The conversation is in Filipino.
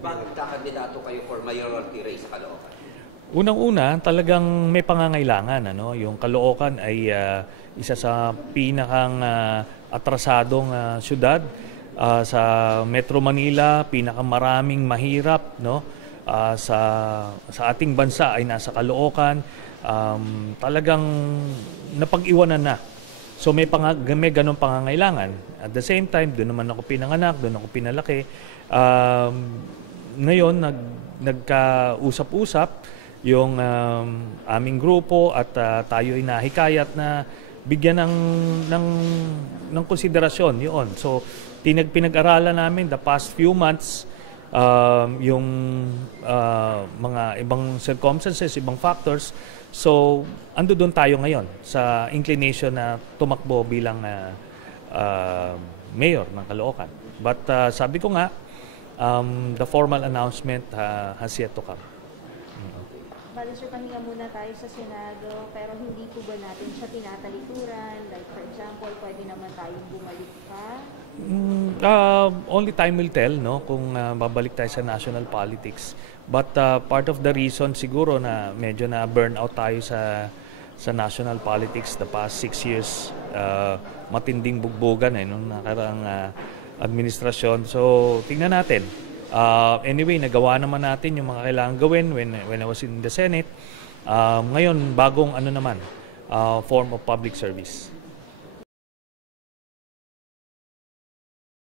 Bakit kakandidato kayo for mayoralty race sa Caloocan? Unang-una, talagang may pangangailangan. Yung Caloocan ay isa sa pinakang atrasadong syudad sa Metro Manila, pinakamaraming mahirap, sa ating bansa ay nasa Caloocan. Talagang napag-iwanan na. So may ganong pangangailangan. At the same time, doon naman ako pinanganak, doon ako pinalaki. Ngayon, nagkausap-usap yung aming grupo at tayo ay nahikayat na bigyan ng konsiderasyon yun. So, pinag-aralan namin the past few months yung mga ibang circumstances, ibang factors. So, ando doon tayo ngayon sa inclination na tumakbo bilang mayor ng Caloocan. But sabi ko nga, the formal announcement has yet to come. Bali, sir, pahinga muna tayo sa Senado, pero hindi po ba natin siya tinatalikuran? Like, for example, pwede naman tayong bumalik pa? Only time will tell, kung babalik tayo sa national politics. But part of the reason siguro na medyo na burnout tayo sa national politics the past 6 years, matinding bugbogan nung nakaraang administrasyon. So, tingnan natin. Anyway, nagawa naman natin yung mga kailangan gawin when I was in the Senate. Ngayon, bagong form of public service.